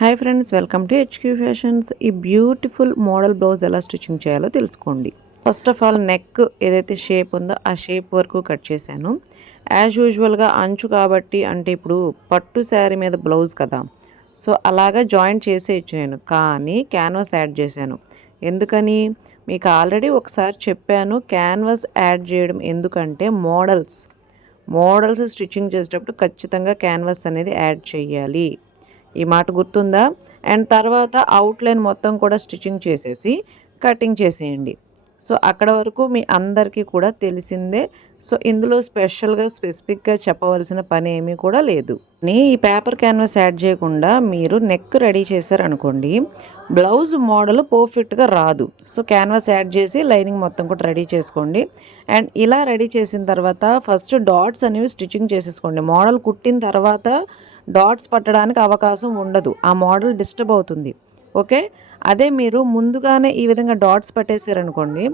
Hi friends, welcome to HQ fashions. ఈ beautiful model blouse ఎలా stitching చేయాలో తెలుసుకోండి. ఫస్ట్ ఆఫ్ ఆల్ నెక్ ఏదైతే షేప్ ఉందో ఆ షేప్ వరకు కట్ చేశాను. యాజ్ యూజువల్గా అంచు కాబట్టి, అంటే ఇప్పుడు పట్టు శారీ మీద బ్లౌజ్ కదా, సో అలాగా జాయింట్ చేసేయచ్చు నేను. కానీ క్యాన్వాస్ యాడ్ చేశాను. ఎందుకని మీకు ఆల్రెడీ ఒకసారి చెప్పాను. క్యాన్వాస్ యాడ్ చేయడం ఎందుకంటే మోడల్స్ స్టిచ్చింగ్ చేసేటప్పుడు ఖచ్చితంగా క్యాన్వాస్ అనేది యాడ్ చేయాలి. ఈ మాట గుర్తుందా? అండ్ తర్వాత అవుట్లైన్ మొత్తం కూడా స్టిచ్చింగ్ చేసేసి కటింగ్ చేసేయండి. సో అక్కడ వరకు మీ అందరికీ కూడా తెలిసిందే. సో ఇందులో స్పెసిఫిక్గా చెప్పవలసిన పని ఏమీ కూడా లేదు. ఈ పేపర్ క్యాన్వాస్ యాడ్ చేయకుండా మీరు నెక్ రెడీ చేశారనుకోండి, బ్లౌజ్ మోడల్ పర్ఫెక్ట్గా రాదు. సో క్యాన్వాస్ యాడ్ చేసి లైనింగ్ మొత్తం కూడా రెడీ చేసుకోండి. అండ్ ఇలా రెడీ చేసిన తర్వాత ఫస్ట్ డాట్స్ అనేవి స్టిచ్చింగ్ చేసేసుకోండి. మోడల్ కుట్టిన తర్వాత డాట్స్ పట్టడానికి అవకాశం ఉండదు, ఆ మోడల్ డిస్టర్బ్ అవుతుంది. ఓకే, అదే మీరు ముందుగానే ఈ విధంగా డాట్స్ పట్టేసారనుకోండి,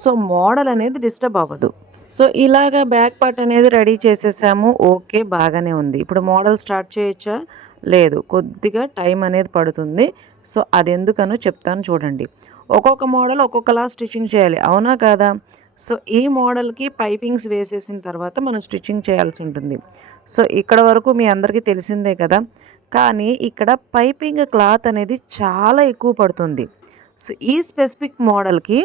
సో మోడల్ అనేది డిస్టర్బ్ అవ్వదు. సో ఇలాగా బ్యాక్ పార్ట్ అనేది రెడీ చేసేసాము. ఓకే, బాగానే ఉంది. ఇప్పుడు మోడల్ స్టార్ట్ చేయొచ్చా? లేదు, కొద్దిగా టైం అనేది పడుతుంది. సో అది ఎందుకనో చెప్తాను చూడండి. ఒక్కొక్క మోడల్ ఒక్కొక్కలా స్టిచ్చింగ్ చేయాలి, అవునా కాదా? సో ఈ మోడల్కి పైపింగ్స్ వేసేసిన తర్వాత మనం స్టిచ్చింగ్ చేయాల్సి ఉంటుంది. సో ఇక్కడ వరకు మీ అందరికీ తెలిసిందే కదా. కానీ ఇక్కడ పైపింగ్ క్లాత్ అనేది చాలా ఎక్కువ పడుతుంది. సో ఈ స్పెసిఫిక్ మోడల్కి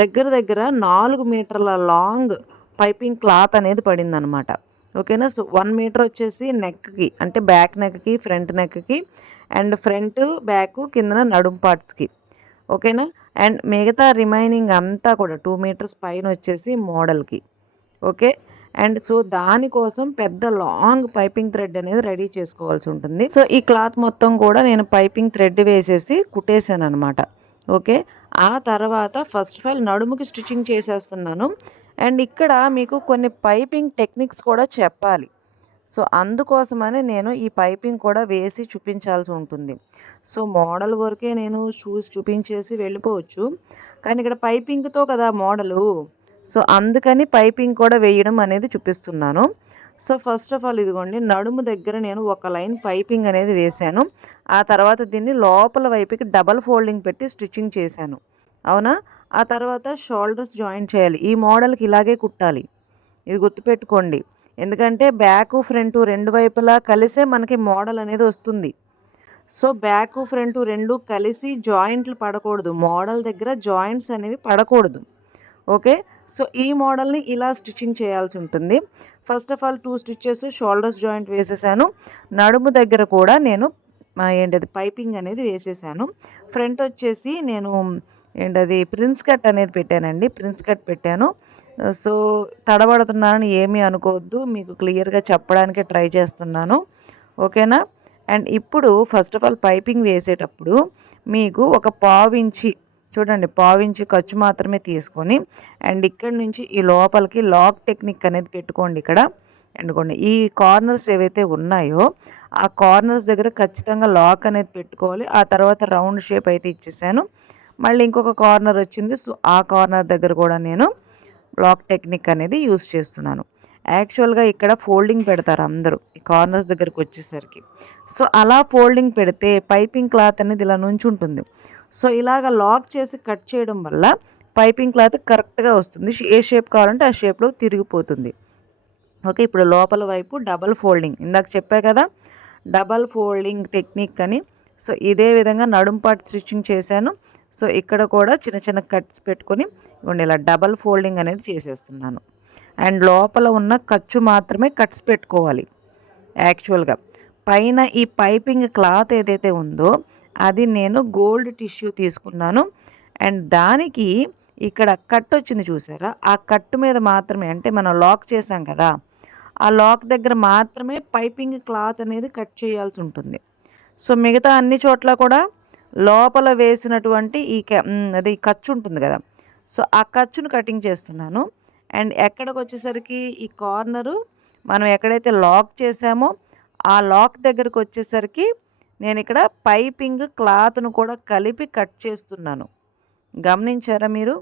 దగ్గర దగ్గర 4 మీటర్ల లాంగ్ పైపింగ్ క్లాత్ అనేది పడిందనమాట. ఓకేనా. సో 1 మీటర్ వచ్చేసి నెక్కి, అంటే బ్యాక్ నెక్కి, ఫ్రంట్ నెక్కి, అండ్ ఫ్రంట్ బ్యాక్ కిందన నడుం పార్ట్స్కి. ఓకేనా. అండ్ మిగతా రిమైనింగ్ అంతా కూడా 2 మీటర్స్ పైన వచ్చేసి మోడల్కి. ఓకే. అండ్ సో దానికోసం పెద్ద లాంగ్ పైపింగ్ థ్రెడ్ అనేది రెడీ చేసుకోవాల్సి ఉంటుంది. సో ఈ క్లాత్ మొత్తం కూడా నేను పైపింగ్ థ్రెడ్ వేసేసి కుట్టేసాను అనమాట. ఓకే. ఆ తర్వాత ఫస్ట్ ఆఫ్ ఆల్ నడుముకి స్టిచ్చింగ్ చేసేస్తున్నాను. అండ్ ఇక్కడ మీకు కొన్ని పైపింగ్ టెక్నిక్స్ కూడా చెప్పాలి. సో అందుకోసమని నేను ఈ పైపింగ్ కూడా వేసి చూపించాల్సి ఉంటుంది. సో మోడల్ వరకే నేను చూపించేసి వెళ్ళిపోవచ్చు, కానీ ఇక్కడ పైపింగ్తో కదా మోడలు. సో అందుకని పైపింగ్ కూడా వేయడం అనేది చూపిస్తున్నాను. సో ఫస్ట్ ఆఫ్ ఆల్ ఇదిగోండి, నడుము దగ్గర నేను ఒక లైన్ పైపింగ్ అనేది వేశాను. ఆ తర్వాత దీన్ని లోపల వైపుకి డబల్ ఫోల్డింగ్ పెట్టి స్టిచ్చింగ్ చేశాను, అవునా. ఆ తర్వాత షోల్డర్స్ జాయిన్ చేయాలి. ఈ మోడల్కి ఇలాగే కుట్టాలి, ఇది గుర్తుపెట్టుకోండి. ఎందుకంటే బ్యాక్ ఫ్రంట్ రెండు వైపులా కలిసే మనకి మోడల్ అనేది వస్తుంది. సో బ్యాక్ ఫ్రంట్ రెండు కలిసి జాయింట్లు పడకూడదు, మోడల్ దగ్గర జాయింట్స్ అనేవి పడకూడదు. ఓకే. సో ఈ మోడల్ని ఇలా స్టిచ్చింగ్ చేయాల్సి ఉంటుంది. First of all 2 stitches shoulders joint వేసేసాను. నడుము దగ్గర కూడా నేను ఏంటది పైపింగ్ అనేది వేసేసాను. ఫ్రంట్ వచ్చేసి నేను ఏంటది ప్రిన్స్ కట్ అనేది పెట్టానండి, ప్రిన్స్ కట్ పెట్టాను. సో తడబడుతున్నానని ఏమీ అనుకోవద్దు, మీకు క్లియర్గా చెప్పడానికి ట్రై చేస్తున్నాను. ఓకేనా. అండ్ ఇప్పుడు ఫస్ట్ ఆఫ్ ఆల్ పైపింగ్ వేసేటప్పుడు మీకు ఒక పావించి, చూడండి, పావించి ఖర్చు మాత్రమే తీసుకొని, అండ్ ఇక్కడ నుంచి ఈ లోపలికి లాక్ టెక్నిక్ అనేది పెట్టుకోండి ఇక్కడ. అండ్ ఈ కార్నర్స్ ఏవైతే ఉన్నాయో ఆ కార్నర్స్ దగ్గర ఖచ్చితంగా లాక్ అనేది పెట్టుకోవాలి. ఆ తర్వాత రౌండ్ షేప్ అయితే ఇచ్చేసాను. మళ్ళీ ఇంకొక కార్నర్ వచ్చింది, సో ఆ కార్నర్ దగ్గర కూడా నేను లాక్ టెక్నిక్ అనేది యూస్ చేస్తున్నాను. యాక్చువల్గా ఇక్కడ ఫోల్డింగ్ పెడతారు అందరూ ఈ కార్నర్స్ దగ్గరకు వచ్చేసరికి. సో అలా ఫోల్డింగ్ పెడితే పైపింగ్ క్లాత్ అనేది ఇలా నుంచుంటుంది. సో ఇలాగ లాక్ చేసి కట్ చేయడం వల్ల పైపింగ్ క్లాత్ కరెక్ట్గా వస్తుంది. ఏ షేప్ కావాలంటే ఆ షేప్లో తిరిగిపోతుంది. ఓకే. ఇప్పుడు లోపల వైపు డబల్ ఫోల్డింగ్, ఇందాక చెప్పా కదా డబల్ ఫోల్డింగ్ టెక్నిక్ అని. సో ఇదే విధంగా నడుం పార్ట్ స్టిచ్చింగ్ చేశాను. సో ఇక్కడ కూడా చిన్న చిన్న కట్స్ పెట్టుకొని ఇలా డబల్ ఫోల్డింగ్ అనేది చేసేస్తున్నాను. అండ్ లోపల ఉన్న ఖర్చు మాత్రమే కట్స్ పెట్టుకోవాలి. యాక్చువల్గా పైన ఈ పైపింగ్ క్లాత్ ఏదైతే ఉందో అది నేను గోల్డ్ టిష్యూ తీసుకున్నాను. అండ్ దానికి ఇక్కడ కట్ వచ్చింది చూసారా, ఆ కట్టు మీద మాత్రమే, అంటే మనం లాక్ చేసాం కదా, ఆ లాక్ దగ్గర మాత్రమే పైపింగ్ క్లాత్ అనేది కట్ చేయాల్సి ఉంటుంది. సో మిగతా అన్ని చోట్ల కూడా లోపల వేసినటువంటి అది ఖర్చు ఉంటుంది కదా, సో ఆ ఖర్చును కటింగ్ చేస్తున్నాను. అండ్ ఎక్కడికి వచ్చేసరికి ఈ కార్నరు మనం ఎక్కడైతే లాక్ చేసామో ఆ లాక్ దగ్గరకు వచ్చేసరికి నేను ఇక్కడ పైపింగ్ క్లాత్ను కూడా కలిపి కట్ చేస్తున్నాను. గమనించారా మీరు?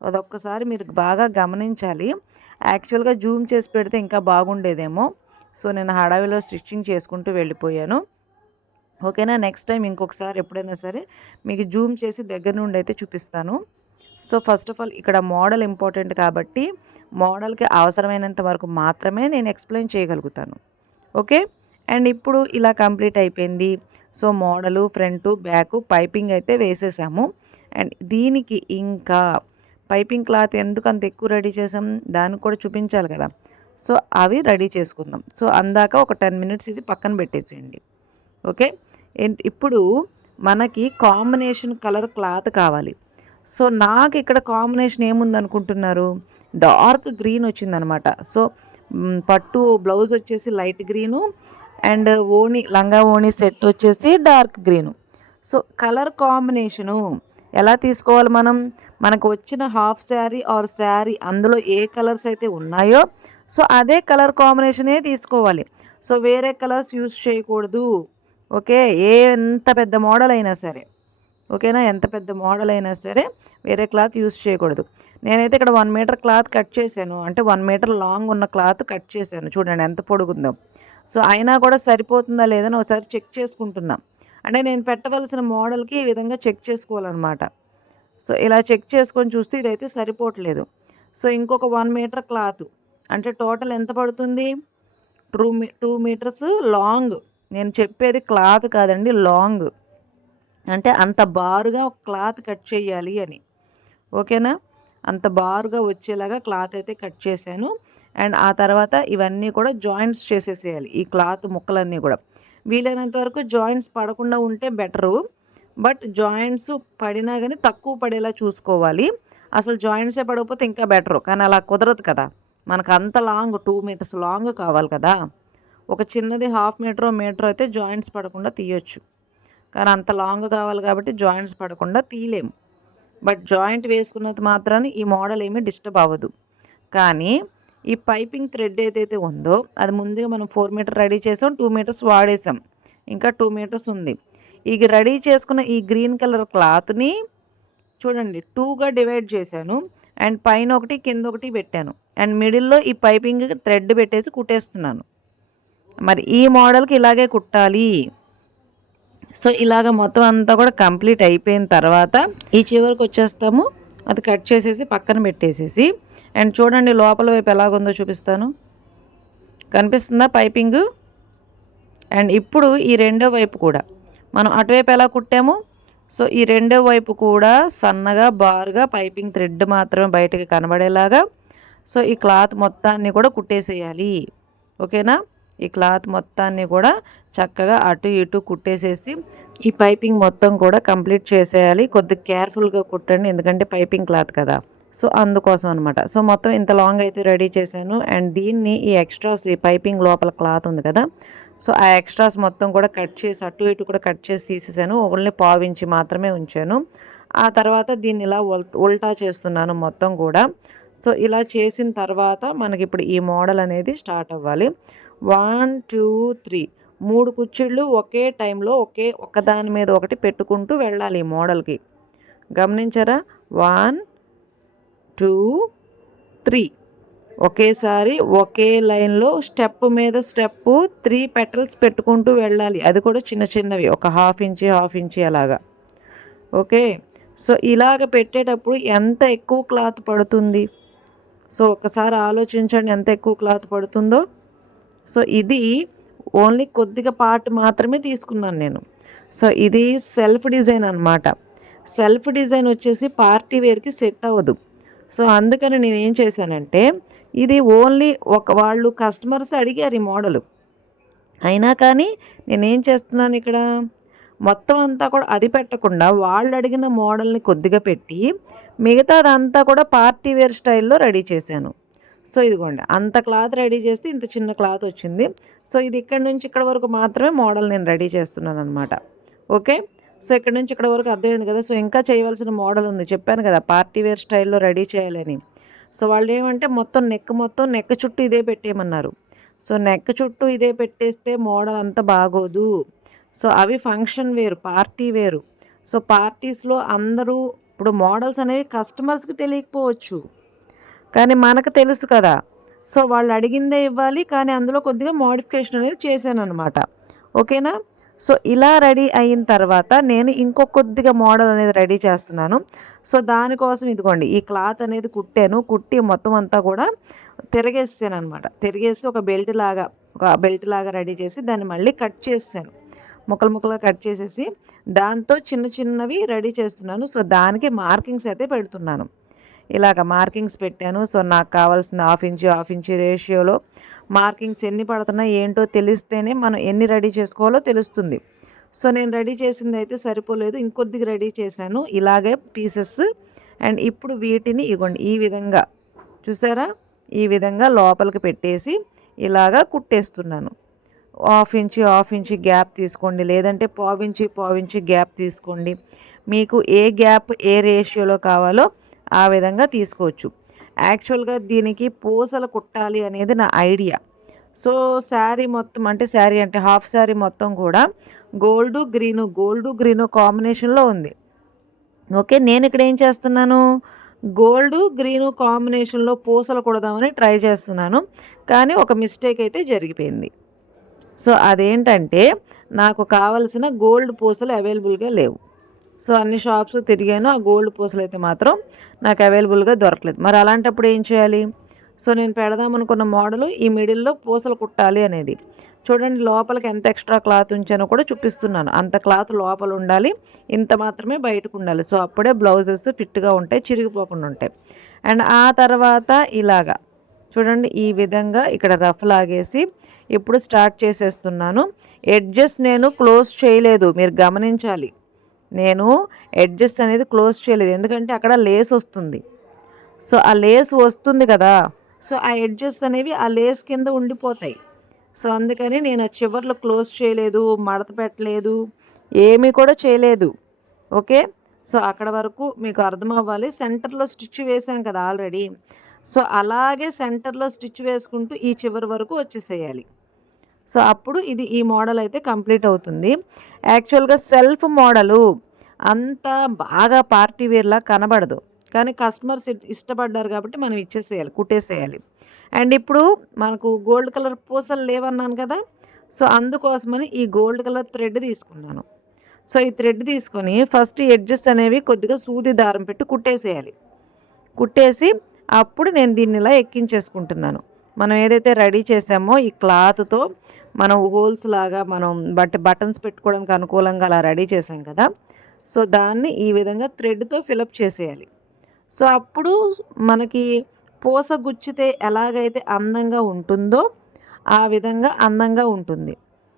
అదొక్కసారి మీరు బాగా గమనించాలి. యాక్చువల్గా జూమ్ చేసి పెడితే ఇంకా బాగుండేదేమో. సో నేను హడావిలో స్టిచ్చింగ్ చేసుకుంటూ వెళ్ళిపోయాను. ఓకేనా. నెక్స్ట్ టైం ఇంకొకసారి ఎప్పుడైనా సరే మీకు జూమ్ చేసి దగ్గర నుండి అయితే చూపిస్తాను. సో ఫస్ట్ ఆఫ్ ఆల్ ఇక్కడ మోడల్ ఇంపార్టెంట్ కాబట్టి మోడల్కి అవసరమైనంత వరకు మాత్రమే నేను ఎక్స్ప్లెయిన్ చేయగలుగుతాను. ఓకే. అండ్ ఇప్పుడు ఇలా కంప్లీట్ అయిపోయింది. So model front back piping అయితే వేసేసాము. అండ్ దీనికి ఇంకా పైపింగ్ క్లాత్ ఎందుకు అంత ఎక్కువ రెడీ చేసాం, దానికి కూడా చూపించాలి కదా. సో అవి రెడీ చేసుకుందాం. సో అందాక ఒక 10 మినిట్స్ ఇది పక్కన పెట్టేసేయండి. ఓకే. ఇప్పుడు మనకి కాంబినేషన్ కలర్ క్లాత్ కావాలి. సో నాకు ఇక్కడ కాంబినేషన్ ఏముందనుకుంటున్నారు, డార్క్ గ్రీన్ వచ్చిందనమాట. సో పట్టు బ్లౌజ్ వచ్చేసి లైట్ గ్రీను అండ్ ఓణి లంగా ఓణి సెట్ వచ్చేసి dark green. So colour combination ఎలా తీసుకోవాలి మనం, మనకు వచ్చిన హాఫ్ శారీ ఆర్ శారీ అందులో ఏ కలర్స్ అయితే ఉన్నాయో సో అదే కలర్ కాంబినేషనే తీసుకోవాలి. సో వేరే కలర్స్ యూస్ చేయకూడదు. ఓకే. ఎంత పెద్ద మోడల్ అయినా సరే, ఓకేనా, ఎంత పెద్ద మోడల్ అయినా సరే వేరే క్లాత్ యూస్ చేయకూడదు. నేనైతే ఇక్కడ 1 మీటర్ క్లాత్ కట్ చేశాను, అంటే 1 మీటర్ లాంగ్ ఉన్న క్లాత్ కట్ చేశాను. చూడండి ఎంత పొడుగుందో. సో అయినా కూడా సరిపోతుందా లేదని ఒకసారి చెక్ చేసుకుంటున్నా. అంటే నేను పెట్టవలసిన మోడల్కి ఈ విధంగా చెక్ చేసుకోవాలన్నమాట. సో ఇలా చెక్ చేసుకొని చూస్తే ఇదైతే సరిపోవట్లేదు. సో ఇంకొక 1 మీటర్ క్లాత్ అంటే టోటల్ ఎంత పడుతుంది, 2 మీటర్స్ లాంగ్. నేను చెప్పేది క్లాత్ కాదండి, లాంగ్. అంటే అంత బారుగా ఒక క్లాత్ కట్ చేయాలి అని. ఓకేనా. అంత బారుగా వచ్చేలాగా క్లాత్ అయితే కట్ చేశాను. అండ్ ఆ తర్వాత ఇవన్నీ కూడా జాయింట్స్ చేసేసేయాలి, ఈ క్లాత్ ముక్కలన్నీ కూడా. వీలైనంత వరకు జాయింట్స్ పడకుండా ఉంటే బెటరు. బట్ జాయింట్స్ పడినా కానీ తక్కువ పడేలా చూసుకోవాలి. అసలు జాయింట్సే పడకపోతే ఇంకా బెటరు, కానీ అలా కుదరదు కదా. మనకు అంత లాంగ్ 2 మీటర్స్ లాంగ్ కావాలి కదా. ఒక చిన్నది 1/2 మీటరో మీటరో అయితే జాయింట్స్ పడకుండా తీయొచ్చు, కానీ అంత లాంగ్ కావాలి కాబట్టి జాయింట్స్ పడకుండా తీయలేము. బట్ జాయింట్ వేసుకున్నది మాత్రాన్ని ఈ మోడల్ ఏమీ డిస్టర్బ్ అవ్వదు. కానీ ఈ పైపింగ్ థ్రెడ్ ఏదైతే ఉందో అది ముందుగా మనం 4 మీటర్ రెడీ చేసాం, 2 మీటర్స్ వాడేసాం, ఇంకా 2 మీటర్స్ ఉంది. ఈ రెడీ చేసుకున్న ఈ గ్రీన్ కలర్ క్లాత్ని చూడండి 2గా డివైడ్ చేశాను. అండ్ పైన ఒకటి కింద ఒకటి పెట్టాను. అండ్ మిడిల్లో ఈ పైపింగ్ థ్రెడ్ పెట్టేసి కుట్టేస్తున్నాను. మరి ఈ మోడల్కి ఇలాగే కుట్టాలి. సో ఇలాగ మొత్తం అంతా కూడా కంప్లీట్ అయిపోయిన తర్వాత ఈ చివరికి వచ్చేస్తాము, అది కట్ చేసేసి పక్కన పెట్టేసేసి. అండ్ చూడండి లోపల వైపు ఎలాగుందో చూపిస్తాను, కనిపిస్తుందా పైపింగ్. అండ్ ఇప్పుడు ఈ రెండో వైపు కూడా మనం అటువైపు ఎలా కుట్టాము, సో ఈ రెండో వైపు కూడా సన్నగా బారుగా పైపింగ్ థ్రెడ్ మాత్రమే బయటకి కనబడేలాగా సో ఈ క్లాత్ మొత్తాన్ని కూడా కుట్టేసేయాలి. ఓకేనా. ఈ క్లాత్ మొత్తాన్ని కూడా చక్కగా అటు ఇటు కుట్టేసేసి ఈ పైపింగ్ మొత్తం కూడా కంప్లీట్ చేసేయాలి. కొద్దిగా కేర్ఫుల్గా కుట్టండి, ఎందుకంటే పైపింగ్ క్లాత్ కదా. సో అందుకోసం అనమాట. సో మొత్తం ఇంత లాంగ్ అయితే రెడీ చేశాను. అండ్ దీన్ని ఈ ఎక్స్ట్రాస్, ఈ పైపింగ్ లోపల క్లాత్ ఉంది కదా, సో ఆ ఎక్స్ట్రాస్ మొత్తం కూడా కట్ చేసి అటు ఇటు కూడా కట్ చేసి తీసేసాను. ఓన్లీ పావించి మాత్రమే ఉంచాను. ఆ తర్వాత దీన్ని ఇలా ఉల్టా చేస్తున్నాను మొత్తం కూడా. సో ఇలా చేసిన తర్వాత మనకి ఇప్పుడు ఈ మోడల్ అనేది స్టార్ట్ అవ్వాలి. 1 2 3 3 కుచ్చిళ్ళు ఒకే టైంలో ఒకదాని మీద ఒకటి పెట్టుకుంటూ వెళ్ళాలి ఈ మోడల్కి. గమనించారా. 1 2 3 ఒకేసారి ఒకే లైన్లో స్టెప్ మీద స్టెప్ 3 పెటల్స్ పెట్టుకుంటూ వెళ్ళాలి. అది కూడా చిన్న చిన్నవి, ఒక 1/2 ఇంచి అలాగా. ఓకే. సో ఇలాగ పెట్టేటప్పుడు ఎంత ఎక్కువ క్లాత్ పడుతుంది, సో ఒకసారి ఆలోచించండి ఎంత ఎక్కువ క్లాత్ పడుతుందో. సో ఇది ఓన్లీ కొద్దిగా పార్ట్ మాత్రమే తీసుకున్నాను నేను. సో ఇది సెల్ఫ్ డిజైన్ అనమాట. సెల్ఫ్ డిజైన్ వచ్చేసి పార్టీ వేర్కి సెట్ అవ్వదు. సో అందుకని నేను ఏం చేశానంటే ఇది ఓన్లీ వాళ్ళు కస్టమర్స్ అడిగారు ఈ మోడలు, అయినా కానీ నేనేం చేస్తున్నాను ఇక్కడ మొత్తం అంతా కూడా అది పెట్టకుండా వాళ్ళు అడిగిన మోడల్ని కొద్దిగా పెట్టి మిగతాదంతా కూడా పార్టీ వేర్ స్టైల్లో రెడీ చేశాను. సో ఇదిగోండి అంత క్లాత్ రెడీ చేస్తే ఇంత చిన్న క్లాత్ వచ్చింది. సో ఇది ఇక్కడ నుంచి ఇక్కడ వరకు మాత్రమే మోడల్ నేను రెడీ చేస్తున్నాను అనమాట. ఓకే. సో ఇక్కడ నుంచి ఇక్కడ వరకు అర్థమైంది కదా. సో ఇంకా చేయవలసిన మోడల్ ఉంది, చెప్పాను కదా పార్టీ వేర్ స్టైల్లో రెడీ చేయాలని. సో వాళ్ళు ఏమంటే మొత్తం నెక్ చుట్టూ ఇదే పెట్టేయమన్నారు. సో నెక్ చుట్టూ ఇదే పెట్టేస్తే మోడల్ అంత బాగోదు. సో అవి ఫంక్షన్ వేరు, పార్టీ వేరు. సో పార్టీస్లో అందరూ ఇప్పుడు మోడల్స్ అనేవి కస్టమర్స్కి తెలియకపోవచ్చు, కానీ మనకు తెలుసు కదా. సో వాళ్ళు అడిగిందే ఇవ్వాలి, కానీ అందులో కొద్దిగా మోడిఫికేషన్ అనేది చేశాను అనమాట. ఓకేనా. సో ఇలా రెడీ అయిన తర్వాత నేను కొద్దిగా మోడల్ అనేది రెడీ చేస్తున్నాను. సో దానికోసం ఇదిగోండి ఈ క్లాత్ అనేది కుట్టాను. కుట్టి మొత్తం అంతా కూడా తిరగేసాననమాట. తిరిగేసి ఒక బెల్ట్ లాగా రెడీ చేసి దాన్ని మళ్ళీ కట్ చేసాను. ముక్కలు ముక్కలుగా కట్ చేసేసి దాంతో చిన్న చిన్నవి రెడీ చేస్తున్నాను. సో దానికి మార్కింగ్స్ అయితే పెడుతున్నాను. ఇలాగ మార్కింగ్స్ పెట్టాను. సో నాకు కావాల్సిన హాఫ్ ఇంచ్ రేషియోలో మార్కింగ్స్ ఎన్ని పడుతున్నాయి ఏంటో తెలిస్తేనే మనం ఎన్ని రెడీ చేసుకోవాలో తెలుస్తుంది. సో నేను రెడీ చేసింది అయితే సరిపోలేదు, ఇంకొద్దిగా రెడీ చేశాను ఇలాగే పీసెస్. అండ్ ఇప్పుడు వీటిని ఇగోండి ఈ విధంగా చూసారా, ఈ విధంగా లోపలికి పెట్టేసి ఇలాగా కుట్టేస్తున్నాను. హాఫ్ ఇంచ్ గ్యాప్ తీసుకోండి, లేదంటే పావించి గ్యాప్ తీసుకోండి. మీకు ఏ గ్యాప్ ఏ రేషియోలో కావాలో ఆ విధంగా తీసుకోవచ్చు. యాక్చువల్గా దీనికి పూసలు కుట్టాలి అనేది నా ఐడియా. సో శారీ మొత్తం అంటే హాఫ్ శారీ మొత్తం కూడా గోల్డు గ్రీను కాంబినేషన్లో ఉంది. ఓకే, నేను ఇక్కడ ఏం చేస్తున్నాను, గోల్డు గ్రీను కాంబినేషన్లో పూసలు కుడదామని ట్రై చేస్తున్నాను. కానీ ఒక మిస్టేక్ అయితే జరిగిపోయింది. సో అదేంటంటే నాకు కావలసిన గోల్డ్ పూసలు అవైలబుల్గా లేవు. సో అన్ని షాప్స్ తిరిగాను, ఆ గోల్డ్ పూసలు అయితే మాత్రం నాకు అవైలబుల్గా దొరకలేదు. మరి అలాంటప్పుడు ఏం చేయాలి? సో నేను పెడదామనుకున్న మోడలు ఈ మిడిల్లో పూసలు కుట్టాలి అనేది. చూడండి లోపలికి ఎంత ఎక్స్ట్రా క్లాత్ ఉంచానో కూడా చూపిస్తున్నాను. అంత క్లాత్ లోపల ఉండాలి, ఇంత మాత్రమే బయటకు ఉండాలి. సో అప్పుడే బ్లౌజెస్ ఫిట్గా ఉంటాయి, చిరిగిపోకుండా ఉంటాయి. అండ్ ఆ తర్వాత ఇలాగా చూడండి ఈ విధంగా ఇక్కడ రఫ్ లాగేసి ఇప్పుడు స్టార్ట్ చేసేస్తున్నాను. ఎడ్జెస్ నేను క్లోజ్ చేయలేదు, మీరు గమనించాలి. నేను ఎడ్జెస్ అనేది క్లోజ్ చేయలేదు, ఎందుకంటే అక్కడ లేస్ వస్తుంది. సో ఆ లేస్ వస్తుంది కదా, సో ఆ ఎడ్జెస్ అనేవి ఆ లేస్ కింద ఉండిపోతాయి. సో అందుకని నేను ఆ చివర్లో క్లోజ్ చేయలేదు, మడత పెట్టలేదు, ఏమీ కూడా చేయలేదు. ఓకే, సో అక్కడ వరకు మీకు అర్థం అవ్వాలి. సెంటర్లో స్టిచ్ వేసాం కదా ఆల్రెడీ, సో అలాగే సెంటర్లో స్టిచ్ వేసుకుంటూ ఈ చివరి వరకు వచ్చేసేయాలి. సో అప్పుడు ఈ మోడల్ అయితే కంప్లీట్ అవుతుంది. యాక్చువల్గా సెల్ఫ్ మోడలు అంత బాగా పార్టీ వేర్లా కనబడదు, కానీ కస్టమర్స్ ఇష్టపడ్డారు కాబట్టి మనం ఇచ్చేసేయాలి, కుట్టేసేయాలి. అండ్ ఇప్పుడు మనకు గోల్డ్ కలర్ పూసలు లేవన్నాను కదా, సో అందుకోసమని ఈ గోల్డ్ కలర్ థ్రెడ్ తీసుకున్నాను. సో ఈ థ్రెడ్ తీసుకొని ఫస్ట్ ఎడ్జెస్ అనేవి కొద్దిగా సూది దారం పెట్టి కుట్టేసేయాలి. కుట్టేసి అప్పుడు నేను దీన్ని ఇలా ఎక్కించేసుకుంటున్నాను. మనం ఏదైతే రెడీ చేసామో ఈ క్లాత్తో మనం హోల్స్ లాగా మనం బటన్స్ పెట్టుకోవడానికి అనుకూలంగా అలా రెడీ చేసాం కదా, సో దాన్ని ఈ విధంగా థ్రెడ్తో ఫిలప్ చేసేయాలి. సో అప్పుడు మనకి పూస గుచ్చితే ఎలాగైతే అందంగా ఉంటుందో ఆ విధంగా అందంగా ఉంటుంది.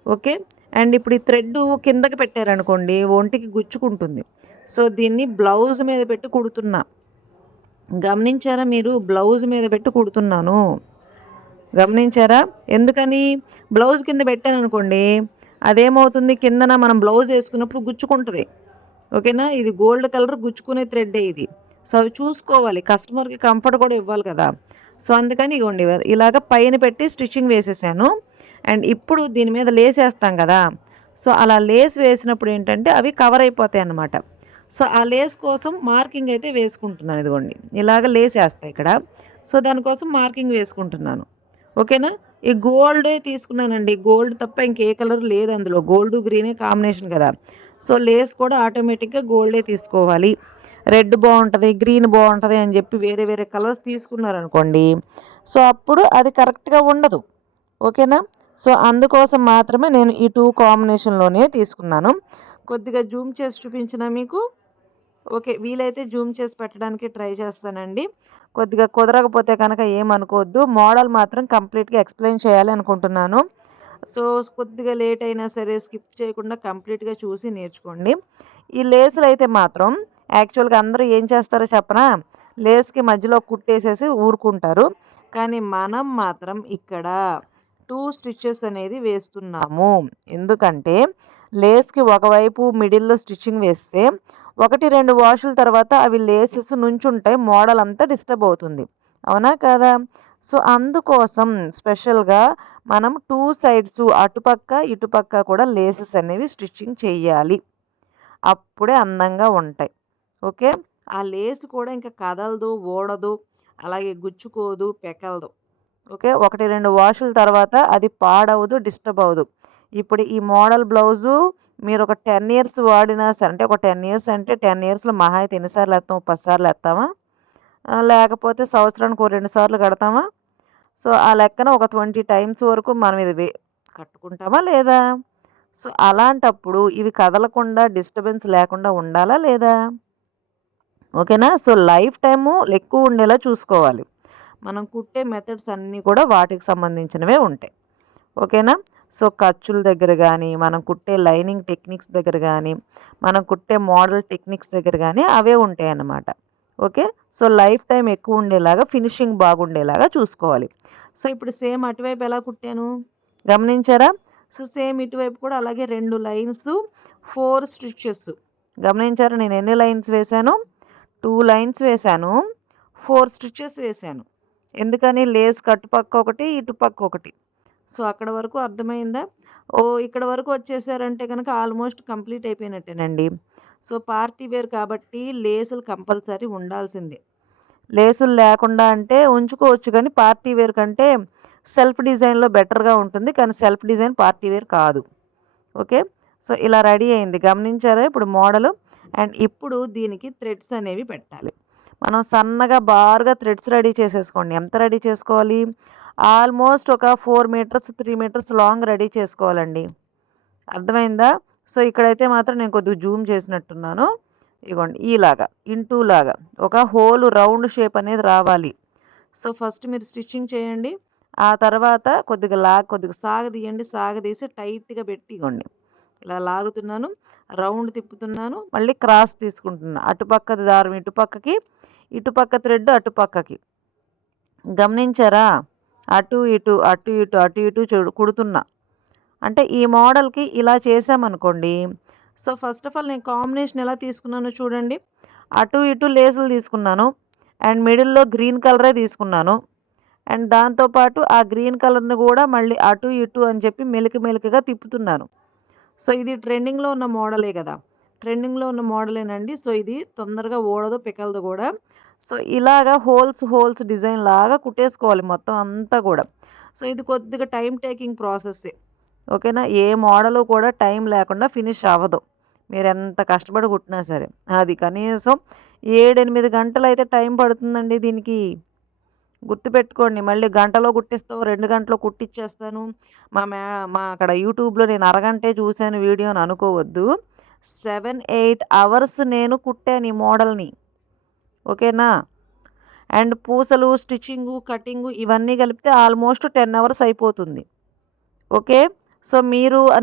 ఓకే, అండ్ ఇప్పుడు ఈ థ్రెడ్ కిందకి పెట్టారనుకోండి ఒంటికి గుచ్చుకుంటుంది. సో దీన్ని బ్లౌజ్ మీద పెట్టి కుడుతున్నా, గమనించారా మీరు? బ్లౌజ్ మీద పెట్టి కుడుతున్నాను, గమనించారా? ఎందుకని? బ్లౌజ్ కింద పెట్టాను అనుకోండి అదేమవుతుంది, కిందన మనం బ్లౌజ్ వేసుకున్నప్పుడు గుచ్చుకుంటుంది. ఓకేనా, ఇది గోల్డ్ కలర్ గుచ్చుకునే థ్రెడ్డే ఇది. సో అవి చూసుకోవాలి, కస్టమర్కి కంఫర్ట్ కూడా ఇవ్వాలి కదా. సో అందుకని ఇవ్వండి ఇలాగ పైన పెట్టి స్టిచ్చింగ్ వేసేసాను. అండ్ ఇప్పుడు దీని మీద లేస్ వేస్తాం కదా, సో అలా లేస్ వేసినప్పుడు ఏంటంటే అవి కవర్ అయిపోతాయి అన్నమాట. సో ఆ లేస్ కోసం మార్కింగ్ అయితే వేసుకుంటున్నాను. ఇదిగోండి ఇలాగ లేస్ వేస్తాయి ఇక్కడ, సో దానికోసం మార్కింగ్ వేసుకుంటున్నాను. ఓకేనా, ఈ గోల్డే తీసుకున్నానండి, గోల్డ్ తప్ప ఇంకే కలర్ లేదు అందులో, గోల్డ్ గ్రీనే కాంబినేషన్ కదా. సో లేస్ కూడా ఆటోమేటిక్గా గోల్డే తీసుకోవాలి. రెడ్ బాగుంటుంది, గ్రీన్ బాగుంటుంది అని చెప్పి వేరే వేరే కలర్స్ తీసుకున్నారనుకోండి, సో అప్పుడు అది కరెక్ట్గా ఉండదు. ఓకేనా, సో అందుకోసం మాత్రమే నేను ఈ 2 కాంబినేషన్లోనే తీసుకున్నాను. కొద్దిగా జూమ్ చేసి చూపించిన మీకు. ఓకే, వీలైతే జూమ్ చేసి పెట్టడానికి ట్రై చేస్తానండి. కొద్దిగా కుదరకపోతే కనుక ఏమనుకోవద్దు. మోడల్ మాత్రం కంప్లీట్గా ఎక్స్ప్లెయిన్ చేయాలి అనుకుంటున్నాను. సో కొద్దిగా లేట్ అయినా సరే స్కిప్ చేయకుండా కంప్లీట్గా చూసి నేర్చుకోండి. ఈ లేసులు అయితే మాత్రం యాక్చువల్గా అందరూ ఏం చేస్తారో చెప్పనా, లేస్కి మధ్యలో కుట్టేసేసి ఊరుకుంటారు. కానీ మనం మాత్రం ఇక్కడ 2 స్టిచ్చెస్ అనేది వేస్తున్నాము. ఎందుకంటే లేస్కి ఒకవైపు మిడిల్లో స్టిచ్చింగ్ వేస్తే 1-2 వాషుల తర్వాత అవి లేసెస్ నుంచుంటాయి, మోడల్ అంతా డిస్టర్బ్ అవుతుంది. అవునా కదా? సో అందుకోసం స్పెషల్గా మనం 2 సైడ్స్ అటుపక్క ఇటుపక్క కూడా లేసెస్ అనేవి స్టిచ్చింగ్ చేయాలి, అప్పుడే అందంగా ఉంటాయి. ఓకే, ఆ లేస్ కూడా ఇంకా కదలదు, ఓడదు, అలాగే గుచ్చుకోదు, పెకలదు. ఓకే, 1-2 వాషుల తర్వాత అది పాడవదు, డిస్టర్బ్ అవ్వదు. ఇప్పుడు ఈ మోడల్ బ్లౌజు మీరు ఒక 10 ఇయర్స్ వాడినా సరే, అంటే ఒక 10 ఇయర్స్ అంటే 10 ఇయర్స్‌లో మహా అయితే ఎన్ని సార్లు ఎత్తాం? 10 సార్లు ఎత్తామా? లేకపోతే సంవత్సరానికి ఓ 2 సార్లు కడతామా? సో, ఆ లెక్కన ఒక 20 టైమ్స్ వరకు మనం ఇది కట్టుకుంటామా లేదా? సో, అలాంటప్పుడు ఇవి కదలకుండా డిస్టర్బెన్స్ లేకుండా ఉండాలా లేదా? ఓకేనా? సో, లైఫ్ టైము ఎక్కువ ఉండేలా చూసుకోవాలి. మనం కుట్టే మెథడ్స్ అన్నీ కూడా వాటికి సంబంధించినవే ఉంటాయి. ఓకేనా? సో, ఖర్చుల దగ్గర గానీ, మనం కుట్టే లైనింగ్ టెక్నిక్స్ దగ్గర గానీ, మనం కుట్టే మోడల్ టెక్నిక్స్ దగ్గర గానీ అవే ఉంటాయన్నమాట. ఓకే. సో, లైఫ్ టైమ్ ఎక్కువ ఉండేలాగా, ఫినిషింగ్ బాగుండేలాగా చూసుకోవాలి. సో, ఇప్పుడు సేమ్ అటువైపు ఎలా కుట్టాను గమనించారా? సో, సేమ్ ఇటువైపు కూడా అలాగే 2 లైన్స్ 4 స్టిచెస్. గమనించారా నేను ఎన్ని లైన్స్ వేశాను? 2 లైన్స్ వేశాను. 4 స్టిచెస్ వేశాను. ఎందుకని? లేస్ కట్టుపక్క ఒకటి, ఇటుపక్క ఒకటి. సో, అక్కడ వరకు అర్థమైందా? ఇక్కడ వరకు వచ్చేసారంటే గనక ఆల్మోస్ట్ కంప్లీట్ అయిపోయినట్టేనండి. సో, పార్టీ వేర్ కాబట్టి లేసులు కంపల్సరీ ఉండాల్సిందే. లేసులు లేకుండా అంటే ఉంచుకోవచ్చు కానీ పార్టీ వేర్ కంటే సెల్ఫ్ డిజైన్‌లో బెటర్‌గా ఉంటుంది. కానీ సెల్ఫ్ డిజైన్ పార్టీ వేర్ కాదు. ఓకే. సో, ఇలా రెడీ అయింది. గమనించారా ఇప్పుడు మోడలు? అండ్ ఇప్పుడు దీనికి థ్రెడ్స్ అనేవి పెట్టాలి. మనం సన్నగా బారుగా థ్రెడ్స్ రెడీ చేసేసుకోండి. ఎంత రెడీ చేసుకోవాలి? ఆల్మోస్ట్ ఒక 4 మీటర్స్, 3 మీటర్స్ లాంగ్ రెడీ చేసుకోవాలండి. అర్థమైందా? సో, ఇక్కడైతే మాత్రం నేను కొద్దిగా జూమ్ చేసినట్టున్నాను. ఇగోండి ఇలాగా ఇంటూ లాగా ఒక హోల్ రౌండ్ షేప్ అనేది రావాలి. సో, ఫస్ట్ మీరు స్టిచ్చింగ్ చేయండి. ఆ తర్వాత కొద్దిగా సాగదీయండి. సాగదీసి టైట్‌గా పెట్టి ఇగోండి ఇలా లాగుతున్నాను. రౌండ్ తిప్పుతున్నాను. మళ్ళీ క్రాస్ తీసుకుంటున్నా. అటుపక్కది దారం ఇటుపక్కకి, ఇటుపక్క థ్రెడ్ అటుపక్కకి. గమనించారా? అటు ఇటు, అటు ఇటు, అటు ఇటు కుడుతున్నా. అంటే ఈ మోడల్‌కి ఇలా చేశామనుకోండి. సో, ఫస్ట్ ఆఫ్ ఆల్ నేను కాంబినేషన్ ఎలా తీసుకున్నానో చూడండి. అటు ఇటు లేసులు తీసుకున్నాను. అండ్ మిడిల్‌లో గ్రీన్ కలరే తీసుకున్నాను. అండ్ దాంతో పాటు ఆ గ్రీన్ కలర్‌ని కూడా మళ్ళీ అటు ఇటు అని చెప్పి మెలికగా తిప్పుతున్నాను. సో, ఇది ట్రెండింగ్‌లో ఉన్న మోడలే కదా! ట్రెండింగ్‌లో ఉన్న మోడలేనండి. సో, ఇది తొందరగా ఊడదు, పికలదు కూడా. సో, ఇలాగా హోల్స్ డిజైన్ లాగా కుట్టేసుకోవాలి మొత్తం అంతా కూడా. సో, ఇది కొద్దిగా టైమ్ టేకింగ్ ప్రాసెస్సే. ఓకేనా? ఏ మోడలు కూడా టైం లేకుండా ఫినిష్ అవ్వదు. మీరెంత కష్టపడి కుట్టినా సరే. అది కనీసం 7, 8 గంటలైతే టైం పడుతుందండి దీనికి. గుర్తుపెట్టుకోండి. మళ్ళీ గంటలో కుట్టిస్తావు, 2 గంటలో కుట్టిచ్చేస్తాను. మా అక్కడ యూట్యూబ్‌లో నేను అరగంటే చూశాను వీడియో అని అనుకోవద్దు. 7, 8 అవర్స్ నేను కుట్టాను ఈ మోడల్‌ని. ఓకేనా? అండ్ పూసలు, స్టిచ్చింగు, కటింగు ఇవన్నీ కలిపితే ఆల్మోస్ట్ 10 అవర్స్ అయిపోతుంది. ఓకే. సో,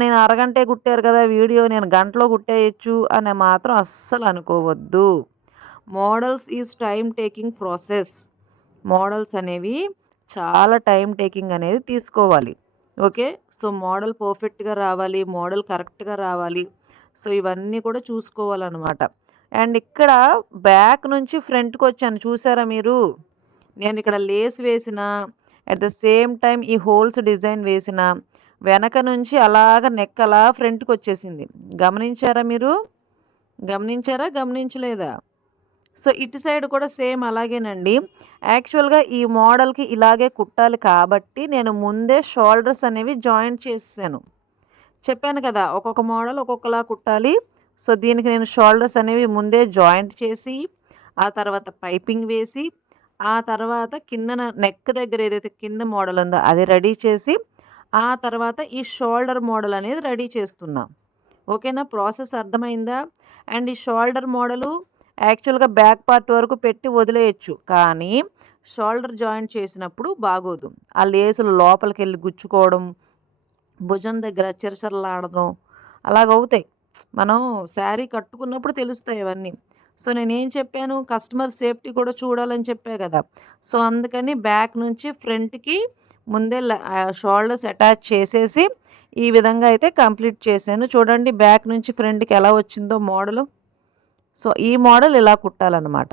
నేను అరగంటే కుట్టారు కదా వీడియో, నేను గంటలో కుట్టేయొచ్చు అని మాత్రం అస్సలు అనుకోవద్దు. Models is time taking process. Models అనేవి చాలా టైమ్ టేకింగ్ అనేది తీసుకోవాలి. ఓకే. సో, మోడల్ పర్ఫెక్ట్‌గా రావాలి. మోడల్ కరెక్ట్‌గా రావాలి. సో, ఇవన్నీ కూడా చూసుకోవాలనమాట. అండ్ ఇక్కడ బ్యాక్ నుంచి ఫ్రంట్‌కొచ్చాను చూసారా మీరు? నేనిక్కడ లేస్ వేసిన, అట్ ద సేమ్ టైమ్ ఈ హోల్స్ డిజైన్ వేసిన, వెనక నుంచి అలాగ నెక్ అలా ఫ్రంట్‌కొచ్చేసింది. గమనించారా మీరు? గమనించలేదా? సో, ఇటు సైడ్ కూడా సేమ్ అలాగేనండి. యాక్చువల్‌గా ఈ మోడల్‌కి ఇలాగే కుట్టాలి కాబట్టి నేను ముందే షోల్డర్స్ అనేవి జాయింట్ చేసేసాను. చెప్పాను కదా! ఒక్కొక్క మోడల్ ఒక్కొక్కలా కుట్టాలి. సో, దీనికి నేను షోల్డర్స్ అనేవి ముందే జాయింట్ చేసి, ఆ తర్వాత పైపింగ్ వేసి, ఆ తర్వాత కిందన నెక్ దగ్గర ఏదైతే కింద మోడల్ ఉందో అది రెడీ చేసి, ఆ తర్వాత ఈ షోల్డర్ మోడల్ అనేది రెడీ చేస్తున్నా. ఓకేనా? ప్రాసెస్ అర్థమైందా? అండ్ ఈ షోల్డర్ మోడలు యాక్చువల్‌గా బ్యాక్ పార్ట్ వరకు పెట్టి వదిలేయొచ్చు. కానీ షోల్డర్ జాయింట్ చేసినప్పుడు బాగోదు. ఆ లేసులు లోపలికెళ్ళి గుచ్చుకోవడం, భుజం దగ్గర చిరచిరలాడడం అలాగవుతాయి. మనం శారీ కట్టుకున్నప్పుడు తెలుస్తాయి ఇవన్నీ. సో, నేనేం చెప్పాను? కస్టమర్ సేఫ్టీ కూడా చూడాలని చెప్పా కదా! సో, అందుకని బ్యాక్ నుంచి ఫ్రంట్‌కి ముందే షోల్డర్స్ అటాచ్ చేసేసి ఈ విధంగా అయితే కంప్లీట్ చేశాను. చూడండి బ్యాక్ నుంచి ఫ్రంట్‌కి ఎలా వచ్చిందో మోడలు. సో, ఈ మోడల్ ఇలా కుట్టాలనమాట.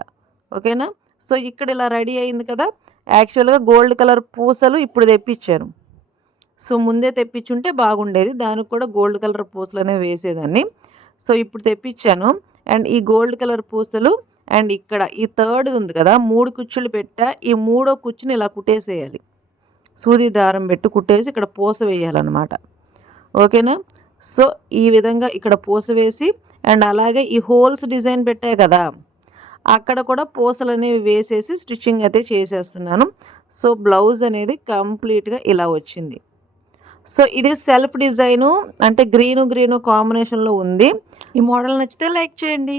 ఓకేనా? సో, ఇక్కడ ఇలా రెడీ అయింది కదా! యాక్చువల్‌గా గోల్డ్ కలర్ పూసలు ఇప్పుడు తెప్పిచ్చాను. సో, ముందే తెప్పిచ్చుంటే బాగుండేది. దానికి కూడా గోల్డ్ కలర్ పూసలనేవి వేసేదాన్ని. సో, ఇప్పుడు తెప్పిచ్చాను. అండ్ ఈ గోల్డ్ కలర్ పూసలు అండ్ ఇక్కడ ఈ థర్డ్‌ది ఉంది కదా! 3 కుచ్చులు పెట్టా. ఈ మూడో కుచ్చుని ఇలా కుట్టేసేయాలి. సూది దారం పెట్టి కుట్టేసి ఇక్కడ పూస వేయాలనమాట. ఓకేనా. సో ఈ విధంగా ఇక్కడ పూస వేసి అండ్ అలాగే ఈ హోల్స్ డిజైన్ పెట్టాయి కదా, అక్కడ కూడా పూసలు అనేవి వేసేసి స్టిచ్చింగ్ అయితే చేసేస్తున్నాను. సో బ్లౌజ్ అనేది కంప్లీట్గా ఇలా వచ్చింది. సో ఇది సెల్ఫ్ డిజైను, అంటే గ్రీను కాంబినేషన్లో ఉంది. ఈ మోడల్ నచ్చితే లైక్ చేయండి.